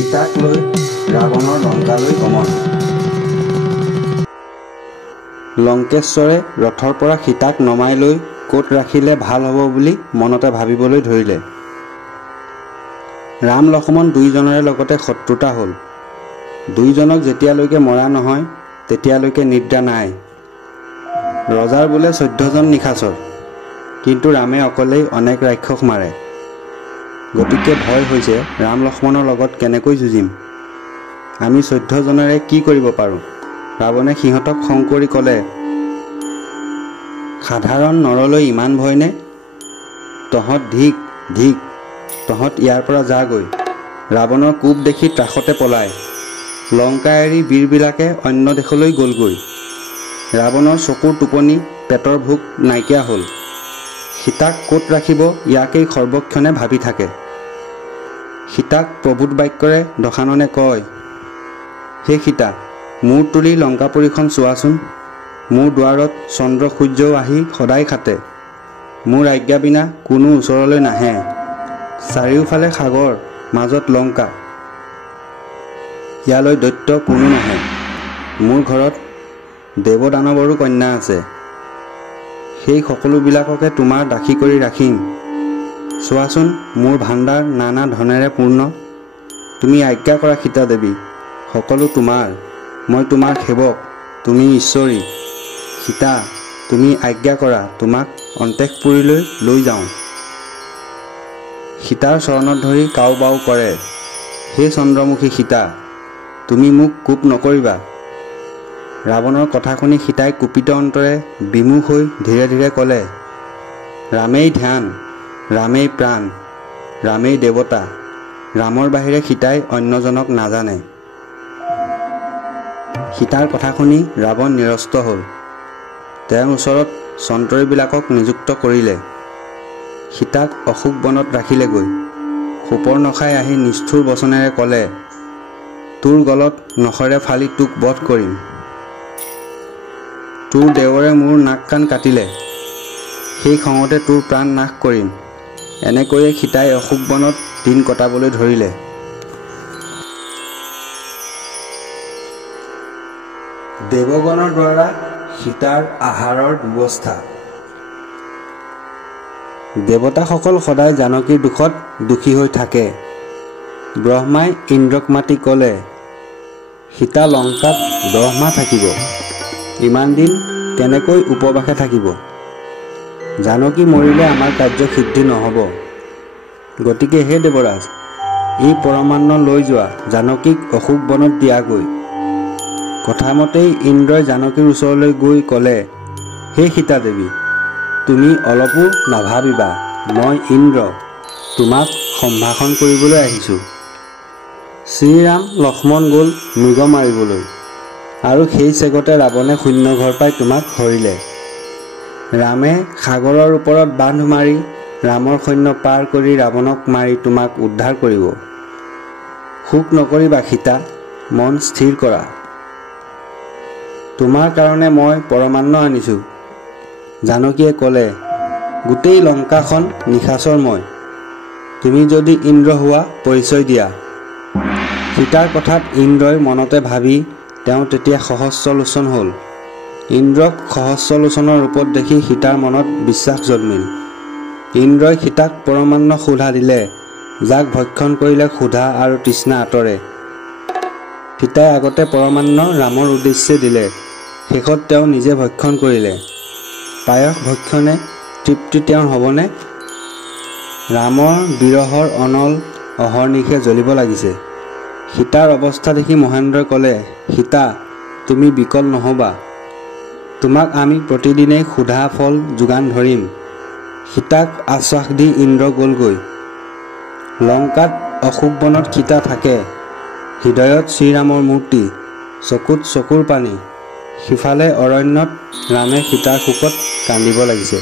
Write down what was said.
সীতাক লৈ ৰাৱণৰ লংকালৈ গমন। লংকেশ্বৰে ৰথৰ পৰা সীতাক নমাই লৈ ক'ত ৰাখিলে ভাল হ'ব বুলি মনতে ভাবিবলৈ ধৰিলে। ৰাম লক্ষ্মণ দুয়োজনৰে লগতে শত্ৰুতা হ'ল। দুয়োজনক যেতিয়ালৈকে মৰা নহয় তেতিয়ালৈকে নিদ্ৰা নাই। ৰজাৰ বোলে 14জন নিশাচৰ, কিন্তু ৰামে অকলেই অনেক ৰাক্ষস মাৰে। গতিকে ভয় হৈছে ৰাম লক্ষ্মণৰ লগত কেনেকৈ যুঁজিম, আমি 14জনেৰে কি কৰিব পাৰোঁ। ৰাৱণে সিহঁতক খং কৰি ক'লে, সাধাৰণ নৰলৈ ইমান ভয়নে? তহঁত ধিক ধিক, তহঁত ইয়াৰ পৰা যাগৈ। ৰাৱণৰ কোপ দেখি ত্ৰাসতে পলায়। লংকা এৰি বীৰবিলাকে অন্য দেশলৈ গ'লগৈ। ৰাৱণৰ চকুৰ টোপনি পেটৰ ভোক নাইকিয়া হ'ল। সীতাক ক'ত ৰাখিব ইয়াকেই সৰ্বক্ষণে ভাবি থাকে। সীতাক প্ৰভূত বাক্যৰে দশাননে কয়, হে সীতা, মূৰ তুলি লংকাপুৰীখন চোৱাচোন। মোৰ দুৱাৰত চন্দ্ৰ সূৰ্যও আহি সদায় খাটে। মোৰ আজ্ঞা বিনা কোনো ওচৰলৈ নাহে। চাৰিওফালে সাগৰ, মাজত লংকা, ইয়ালৈ দৈত্য কোনো নাহে। মোৰ ঘৰত দেৱদানৱৰো কন্যা আছে। সেই সকলোবিলাককে তোমাৰ দাসী কৰি ৰাখিম। চোৱাচোন, মোৰ ভাণ্ডাৰ নানা ধনেৰে পূৰ্ণ। তুমি আজ্ঞা কৰা সীতা দেৱী, সকলো তোমাৰ। মই তোমাৰ সেৱক, তুমি ঈশ্বৰী। সীতা, তুমি আজ্ঞা কৰা, তোমাক অন্তঃপুৰীলৈ লৈ যাওঁ। সীতাৰ চৰণত ধৰি কাউ বাউ কৰে, হে চন্দ্ৰমুখী সীতা, তুমি মোক কোপ নকৰিবা। ৰাৱণৰ কথা শুনি সীতাই কুপিত অন্তৰে বিমুখ হৈ ধীৰে ধীৰে ক'লে, ৰামেই ধ্যান, ৰামেই প্ৰাণ, ৰামেই দেৱতা। ৰামৰ বাহিৰে সীতাই অন্যজনক নাজানে। সীতাৰ কথা শুনি ৰাৱণ নিৰস্ত হ'ল। তেওঁৰ ওচৰত সন্তৰীবিলাকক নিযুক্ত কৰিলে। সীতাক অশোক বনত ৰাখিলেগৈ। সুপৰ্ণখাই আহি নিষ্ঠুৰ বচনেৰে ক'লে, তোৰ গলত নখৰে ফালি তোক বধ কৰিম। তোৰ দেৱৰে মোৰ নাক কাণ কাটিলে, সেই খঙতে তোৰ প্ৰাণ নাশ কৰিম। এনেকৈয়ে সীতাই অশোক বনত দিন কটাবলৈ ধৰিলে। দেৱগণৰ দ্বাৰা সীতাৰ আহাৰৰ ব্যৱস্থা। দেৱতাসকল সদায় জানকীৰ দুখত দুখী হৈ থাকে। ব্ৰহ্মাই ইন্দ্ৰক মাতি ক'লে, সীতা লংকাত 10 মাহ থাকিব। ইমান দিন কেনেকৈ উপবাসে থাকিব? জানকী মৰিলে আমাৰ কাৰ্য সিদ্ধি নহ'ব। গতিকে হে দেৱৰাজ, এই পৰমান্ন লৈ যোৱা, জানকীক অশোক বনত দিয়াগৈ। কথামতেই ইন্দ্ৰই জানকীৰ ওচৰলৈ গৈ ক'লে, হে সীতা দেৱী, তুমি অলপো নাভাবিবা, মই ইন্দ্ৰ তোমাক সম্ভাষণ কৰিবলৈ আহিছোঁ। শ্ৰীৰাম লক্ষ্মণ গ'ল মৃগ মাৰিবলৈ, আৰু সেই চেগতে ৰাৱণে শূন্য ঘৰ পাই তোমাক হৰিলে। ৰামে সাগৰৰ ওপৰত বান্ধ মাৰি ৰামৰ সৈন্য পাৰ কৰি ৰাৱণক মাৰি তোমাক উদ্ধাৰ কৰিব। শোক নকৰিবা সীতা, মন স্থিৰ কৰা। তোমাৰ কাৰণে মই পৰমান্ন আনিছোঁ। জানকীয়ে ক'লে, গোটেই লংকাখন নিশাচৰময়। তুমি যদি ইন্দ্ৰ হোৱা পৰিচয় দিয়া। সীতাৰ কথাত ইন্দ্ৰই মনতে ভাবি তেওঁ তেতিয়া সহস্ৰলোচন হ'ল। ইন্দ্ৰক সহস্ৰলোচনৰ ৰূপত দেখি সীতাৰ মনত বিশ্বাস জন্মিল। ইন্দ্ৰই সীতাক পৰমান্ন সুধা দিলে, যাক ভক্ষণ কৰিলে ক্ষুধা আৰু তৃষ্ণা আঁতৰে। সীতাই আগতে পৰমান্ন ৰামৰ উদ্দেশ্যে দিলে, শেষত তেওঁ নিজে ভক্ষণ কৰিলে। পায়স ভক্ষণে তৃপ্তি তেওঁৰ হ'বনে? ৰামৰ বিৰহৰ অনল অহৰ্নিশে জ্বলিব লাগিছে। সীতাৰ অৱস্থা দেখি মহেন্দ্ৰই ক'লে, সীতা, তুমি বিকল নহ'বা। তোমাক আমি প্ৰতিদিনেই ক্ষুধা ফল যোগান ধৰিম। সীতাক আশ্বাস দি ইন্দ্ৰ গ'লগৈ। লংকাত অশোক বনত সীতা থাকে। হৃদয়ত শ্ৰীৰামৰ মূৰ্তি, চকুত চকুৰ পানী। সিফালে অৰণ্যত ৰামে সীতাৰ শোকত কান্দিব লাগিছে।